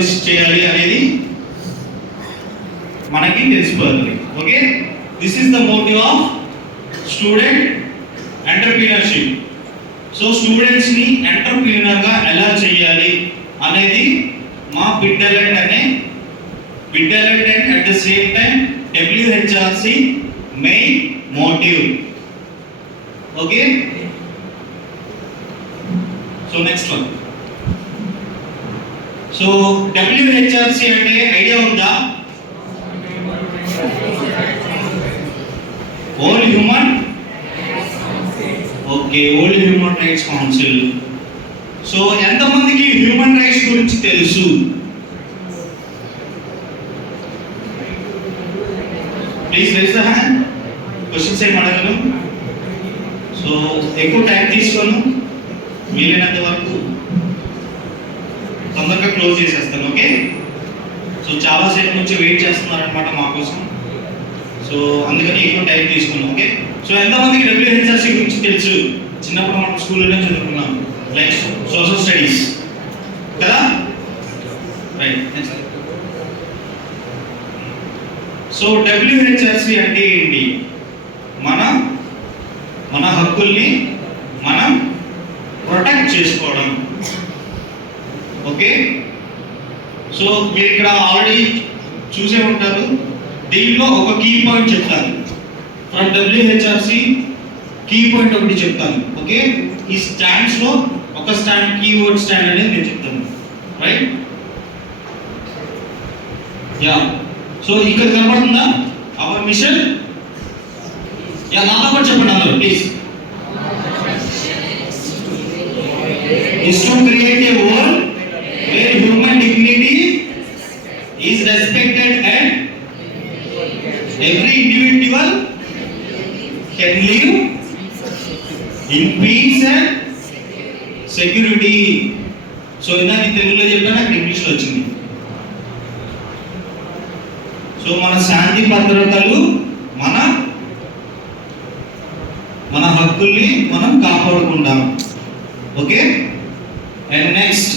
సర్వీస్ చేయాలి అనేది మనకి తెలిసిపోతుంది. Okay, this is the motive of student entrepreneurship. So students ని ఎంటర్‌ప్రెన్యూర్ గా ఎలా చేయాలి అనేది మా బిడ్డలెట్ అనే బిడ్డలెట్ and at the same time WHRC main motive. Okay, so next one. So WHRC అంటే ఐడియా ఉందా? Old human old human rights council. So ఎంతమందికి హ్యూమన్ రైట్స్ గురించి తెలుసు? Please raise the hand. Questions ఏం అడగను. సో ఎక్కువ టైం తీసుకోను, వీలైనంత వరకు తొందరగా క్లోజ్ చేసేస్తాను. ఓకే, సో చాలా సేపు నుంచి వెయిట్ చేస్తున్నారనమాట మా కోసం. సో అందుకని ఎక్కువ టైం తీసుకున్నాం. ఓకే, సో ఎంతమందికి WHRC గురించి తెలుసు? చిన్నప్పుడు మనం స్కూల్లోనే చదువుకున్నాం, లైక్ సోషల్ స్టడీస్ కదా, రైట్. సో WHRC అంటే ఏంటి? మన హక్కుల్ని మనం ప్రొటెక్ట్ చేసుకోవడం. ఓకే, సో మీరు ఇక్కడ ఆల్రెడీ చూసే ఉంటారు. దీనిలో ఒక కీ పాయింట్ చెప్తాను. ఫ్రమ్ WHRC కీ పాయింట్ ఒకటి చెప్తాను. ఓకే, ఈ స్టాండ్స్ లో ఒక స్టాండ్ కీవర్డ్ స్టాండ్ అనేది నేను చెప్తాను. Right, yeah. సో ఇక్కడ కనబడుతుందా అవర్ మిషన్? యా, నాతో కూడా చెప్పండి అందరూ please. is to create a world where human dignity is respected and every individual can live in peace and security. So ఇందాక తెలుగులో చెప్పాను, అక్కడ ఇంగ్లీష్లో వచ్చింది. సో మన శాంతి భద్రతలు, మన హక్కుల్ని మనం కాపాడుకుంటాం. Okay, and next,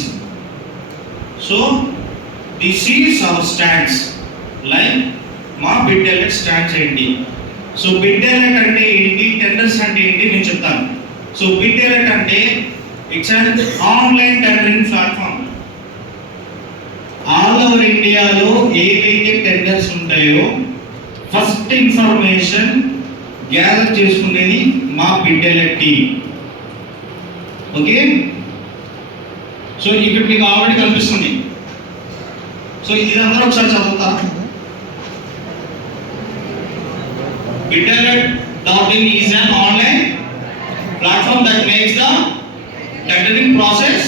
so this is our stands, like మా బిడ్డలెట్ స్టాండ్స్ ఏంటి? సో బిడ్డలెట్ అంటే ఏంటి, టెండర్స్ అంటే ఏంటి నేను చెప్తాను. సో బిడ్డలెట్ అంటే it's an online tendering platform. All over ఇండియాలో ఏవైతే టెండర్స్ ఉంటాయో ఫస్ట్ ఇన్ఫర్మేషన్ గ్యాదర్ చేసుకునేది మా బిడ్డలెట్ టీమ్. ఓకే, సో ఇక్కడ మీకు ఆల్రెడీ కనిపిస్తుంది. సో ఇది అందరూ ఒకసారి చదువుతారు. Bidderlet.in is an online platform that makes the tendering process